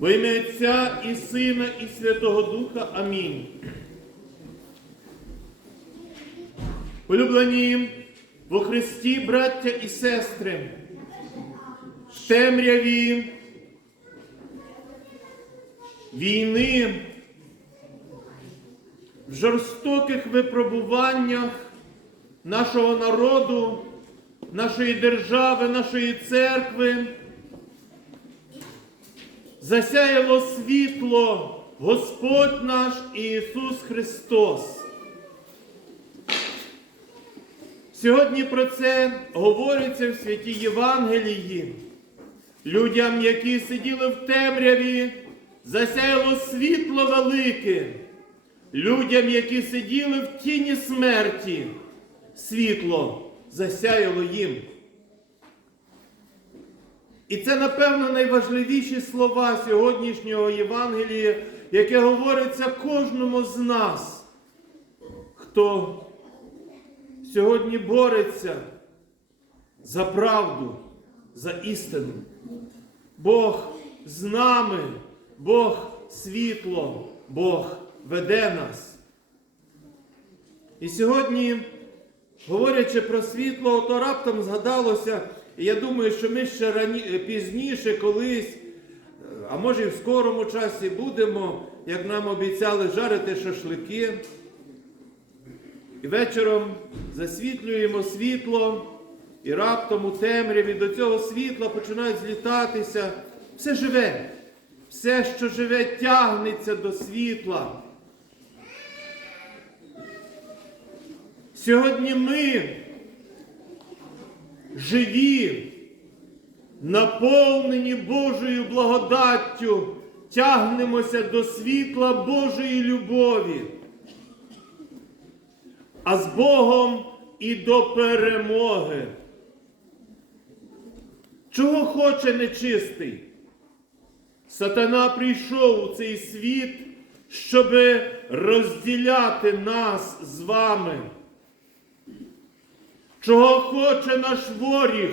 Во ім'я Отця і Сина, і Святого Духа. Амінь. Улюблені во Христі, браття і сестри, в темряві війни, в жорстоких випробуваннях нашого народу, нашої держави, нашої церкви засяяло світло Господь наш Ісус Христос. Сьогодні про це говориться в святій Євангелії. Людям, які сиділи в темряві, засяяло світло велике. Людям, які сиділи в тіні смерті, світло засяяло їм. І це, напевно, найважливіші слова сьогоднішнього Євангелія, яке говориться кожному з нас, хто сьогодні бореться за правду, за істину. Бог з нами, Бог світло, Бог веде нас. І сьогодні, говорячи про світло, то раптом згадалося, і я думаю, що ми ще рані... пізніше колись, а може і в скорому часі будемо, як нам обіцяли, жарити шашлики. І вечором засвітлюємо світло, і раптом у темряві до цього світла починають злітатися все живе, все, що живе, тягнеться до світла. Сьогодні ми живі, наповнені Божою благодаттю, тягнемося до світла Божої любові, а з Богом і до перемоги. Чого хоче нечистий? Сатана прийшов у цей світ, щоб розділяти нас з вами. Чого хоче наш воріг?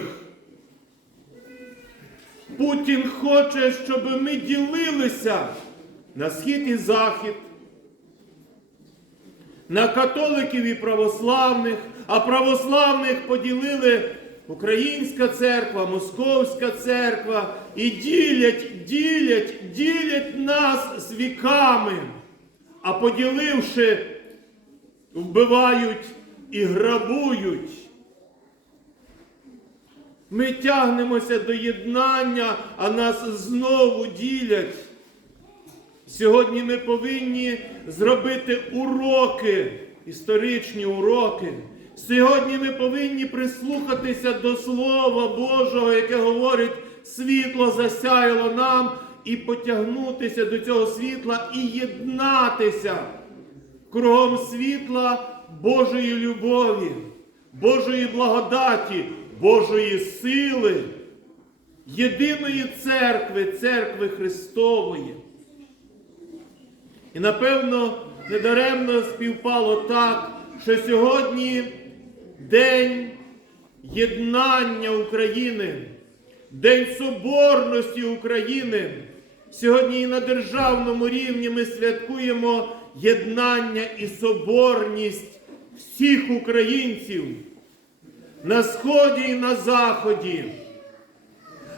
Путін хоче, щоб ми ділилися на схід і захід, на католиків і православних, а православних поділили Українська церква, Московська церква і ділять, ділять, ділять нас з віками, а поділивши, вбивають і грабують. Ми тягнемося до єднання, а нас знову ділять. Сьогодні ми повинні зробити уроки, історичні уроки. Сьогодні ми повинні прислухатися до Слова Божого, яке говорить, світло засяяло нам, і потягнутися до цього світла і єднатися кругом світла Божої любові, Божої благодаті, Божої сили, єдиної церкви, церкви Христової. І напевно недаремно співпало так, що сьогодні День єднання України, День Соборності України. Сьогодні і на державному рівні ми святкуємо єднання і соборність всіх українців на сході і на заході,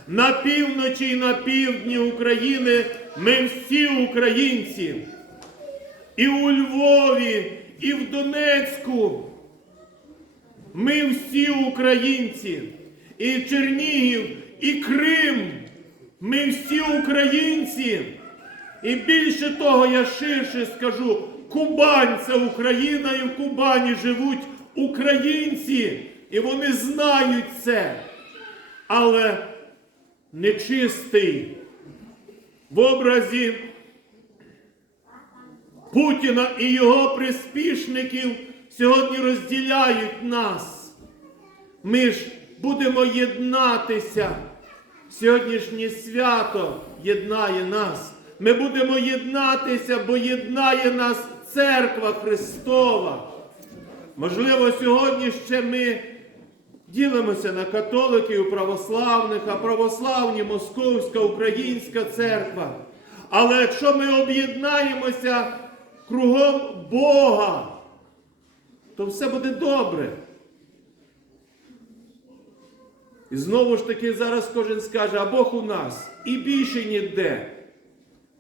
на півночі і на півдні України ми всі українці. І у Львові, і в Донецьку. Ми всі українці, і Чернігів, і Крим. Ми всі українці. І більше того, я ширше скажу, Кубань це Україна, і в Кубані живуть українці, і вони знають це. Але нечистий в образі Путіна і його приспішників сьогодні розділяють нас. Ми ж будемо єднатися. Сьогоднішнє свято єднає нас. Ми будемо єднатися, бо єднає нас церква Христова. Можливо, сьогодні ще ми ділимося на католиків, православних, а православні Московська, Українська церква. Але якщо ми об'єднаємося кругом Бога, то все буде добре. І знову ж таки зараз кожен скаже, а Бог у нас і більше ніде.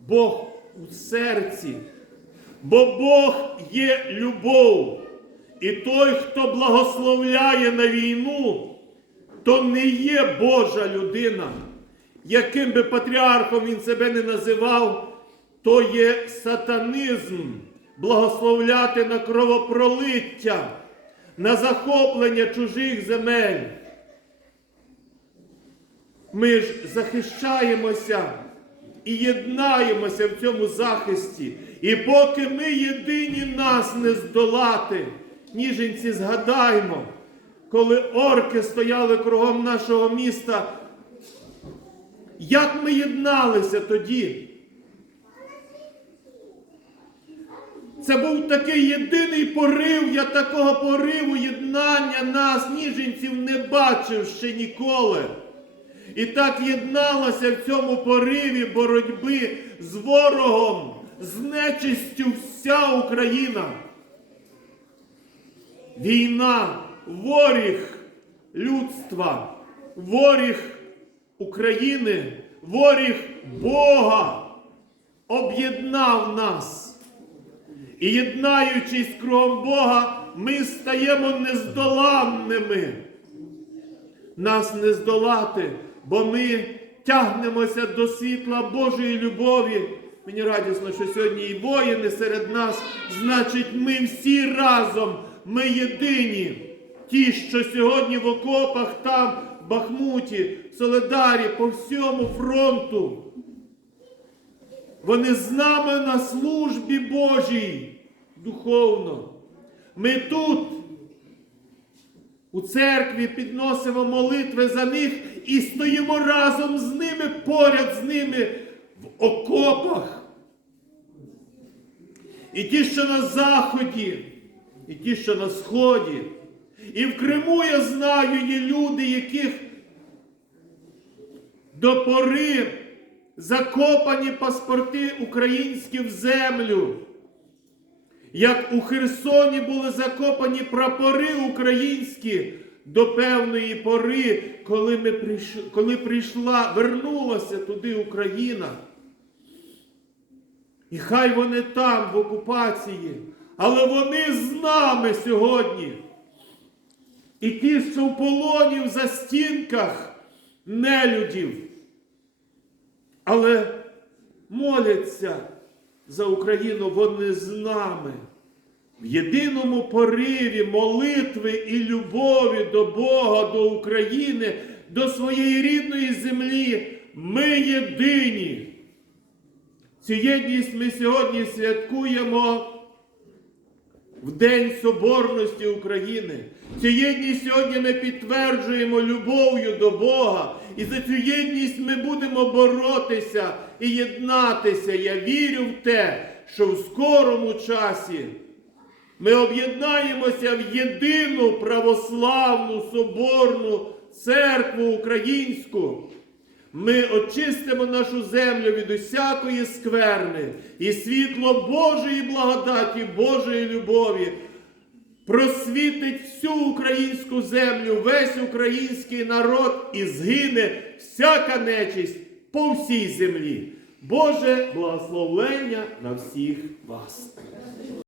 Бог у серці. Бо Бог є любов. І той, хто благословляє на війну, то не є Божа людина. Яким би патріархом він себе не називав, то є сатанизм благословляти на кровопролиття, на захоплення чужих земель. Ми ж захищаємося і єднаємося в цьому захисті. І поки ми єдині нас не здолати, ніженці згадаймо, коли орки стояли кругом нашого міста, як ми єдналися тоді? Це був такий єдиний порив, я такого пориву єднання нас, ніженців, не бачив ще ніколи. І так єдналася в цьому пориві боротьби з ворогом, з нечистю вся Україна. Війна, воріг людства, воріг України, воріг Бога об'єднав нас. І єднаючись кругом Бога, ми стаємо нездоланними. Нас не здолати, бо ми тягнемося до світла Божої любові. Мені радісно, що сьогодні і воїни серед нас, значить, ми всі разом, ми єдині. Ті, що сьогодні в окопах, там, в Бахмуті, в Соледарі, по всьому фронту. Вони з нами на службі Божій духовно. Ми тут, у церкві, підносимо молитви за них і стоїмо разом з ними, поряд з ними в окопах. І ті, що на Заході, і ті, що на Сході. І в Криму я знаю, є люди, яких до пори закопані паспорти українські в землю. Як у Херсоні були закопані прапори українські до певної пори, коли, ми прийш... коли прийшла, вернулася туди Україна. І хай вони там в окупації, але вони з нами сьогодні. І ті, що в полоні в застінках нелюдів але моляться за Україну, вони з нами. В єдиному пориві молитви і любові до Бога, до України, до своєї рідної землі ми єдині. Цю єдність ми сьогодні святкуємо в День Соборності України. Цю єдність сьогодні ми підтверджуємо любов'ю до Бога. І за цю єдність ми будемо боротися і єднатися. Я вірю в те, що в скорому часі ми об'єднаємося в єдину православну соборну церкву українську. Ми очистимо нашу землю від усякої скверни, і світло Божої благодаті, Божої любові просвітить всю українську землю, весь український народ і згине всяка нечисть по всій землі. Боже благословення на всіх вас.